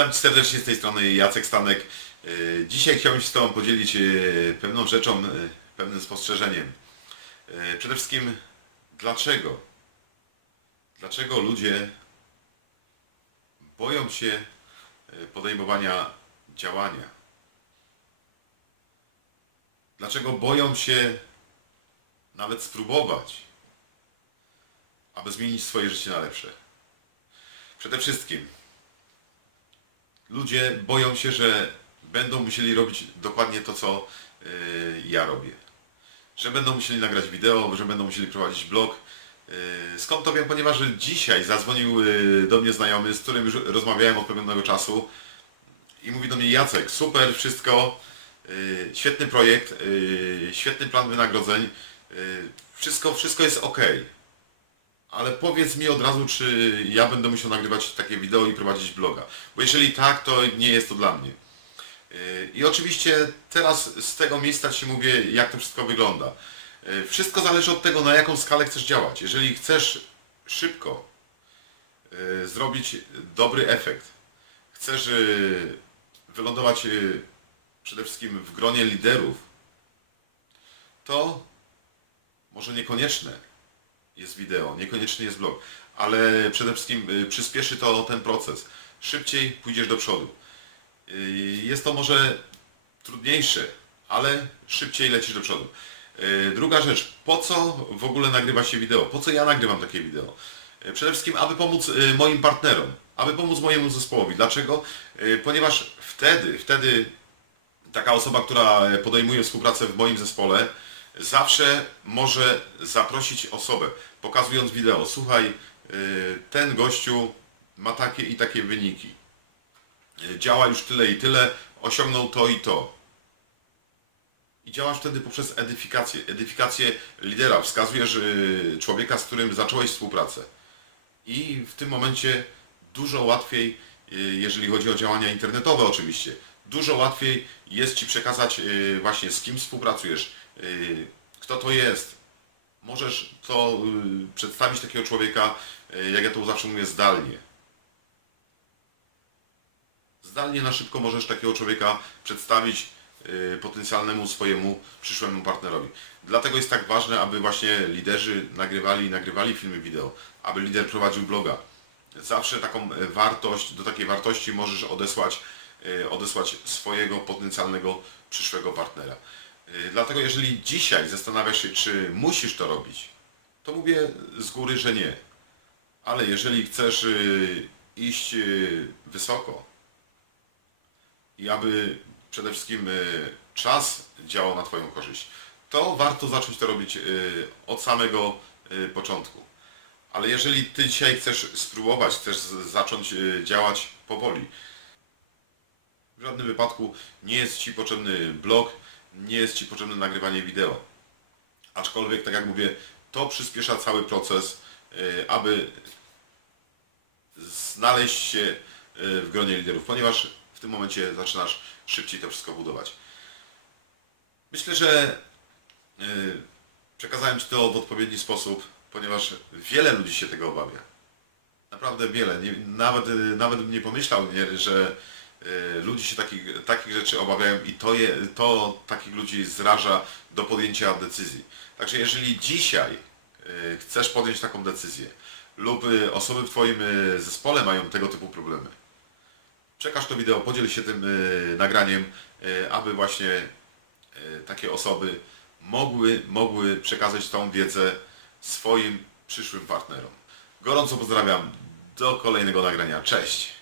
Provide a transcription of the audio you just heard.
Witam serdecznie z tej strony Jacek Stanek. E, Dzisiaj chciałbym się z Tobą podzielić e, pewną rzeczą, e, pewnym spostrzeżeniem. Przede wszystkim dlaczego? Dlaczego ludzie boją się podejmowania działania? Dlaczego boją się nawet spróbować, aby zmienić swoje życie na lepsze? Przede wszystkim ludzie boją się, że będą musieli robić dokładnie to, co y, ja robię. Że będą musieli nagrać wideo, że będą musieli prowadzić blog. Y, skąd to wiem? Ponieważ dzisiaj zadzwonił y, do mnie znajomy, z którym już rozmawiałem od pewnego czasu i mówi do mnie Jacek, super, wszystko, świetny projekt, świetny plan wynagrodzeń, wszystko, wszystko jest ok. Ale powiedz mi od razu, czy ja będę musiał nagrywać takie wideo i prowadzić bloga. Bo jeżeli tak, to nie jest to dla mnie. Yy, I oczywiście teraz z tego miejsca Ci mówię, jak to wszystko wygląda. Yy, Wszystko zależy od tego, na jaką skalę chcesz działać. Jeżeli chcesz szybko yy, zrobić dobry efekt, chcesz wylądować przede wszystkim w gronie liderów, to może niekonieczne jest wideo, niekoniecznie jest blog, ale przede wszystkim y, przyspieszy to ten proces. Szybciej pójdziesz do przodu. Y, Jest to może trudniejsze, ale szybciej lecisz do przodu. Y, Druga rzecz, po co w ogóle nagrywa się wideo? Po co ja nagrywam takie wideo? Przede wszystkim, aby pomóc moim partnerom, aby pomóc mojemu zespołowi. Dlaczego? Ponieważ wtedy, wtedy taka osoba, która podejmuje współpracę w moim zespole, zawsze może zaprosić osobę, pokazując wideo. Słuchaj, y, ten gościu ma takie i takie wyniki. Y, Działa już tyle i tyle, osiągnął to i to. I działasz wtedy poprzez edyfikację. Edyfikację lidera. Wskazujesz y, człowieka, z którym zacząłeś współpracę. I w tym momencie dużo łatwiej, jeżeli chodzi o działania internetowe oczywiście, dużo łatwiej jest Ci przekazać właśnie z kim współpracujesz, kto to jest. Możesz to y, przedstawić takiego człowieka, y, jak ja to zawsze mówię, zdalnie. Zdalnie na szybko możesz takiego człowieka przedstawić y, potencjalnemu swojemu przyszłemu partnerowi. Dlatego jest tak ważne, aby właśnie liderzy nagrywali nagrywali filmy wideo, aby lider prowadził bloga. Zawsze taką e, wartość, do takiej wartości możesz odesłać, y, odesłać swojego potencjalnego przyszłego partnera. Y, Dlatego jeżeli dzisiaj zastanawiasz się, czy musisz to robić, to mówię z góry, że nie. Ale jeżeli chcesz y, iść y, wysoko, i aby przede wszystkim czas działał na Twoją korzyść, to warto zacząć to robić od samego początku. Ale jeżeli Ty dzisiaj chcesz spróbować, chcesz zacząć działać powoli, w żadnym wypadku nie jest Ci potrzebny blog, nie jest Ci potrzebne nagrywanie wideo. Aczkolwiek, tak jak mówię, to przyspiesza cały proces, y, aby znaleźć się y, w gronie liderów, ponieważ w tym momencie zaczynasz szybciej to wszystko budować. Myślę, że y, przekazałem Ci to w odpowiedni sposób, ponieważ wiele ludzi się tego obawia. Naprawdę wiele. Nawet, nawet bym nie pomyślał, że ludzie się takich, takich rzeczy obawiają i to, je, to takich ludzi zraża do podjęcia decyzji. Także jeżeli dzisiaj y, chcesz podjąć taką decyzję lub y, osoby w Twoim y, zespole mają tego typu problemy, przekaż to wideo, podziel się tym y, nagraniem, y, aby właśnie y, takie osoby mogły, mogły przekazać tą wiedzę swoim przyszłym partnerom. Gorąco pozdrawiam. Do kolejnego nagrania. Cześć!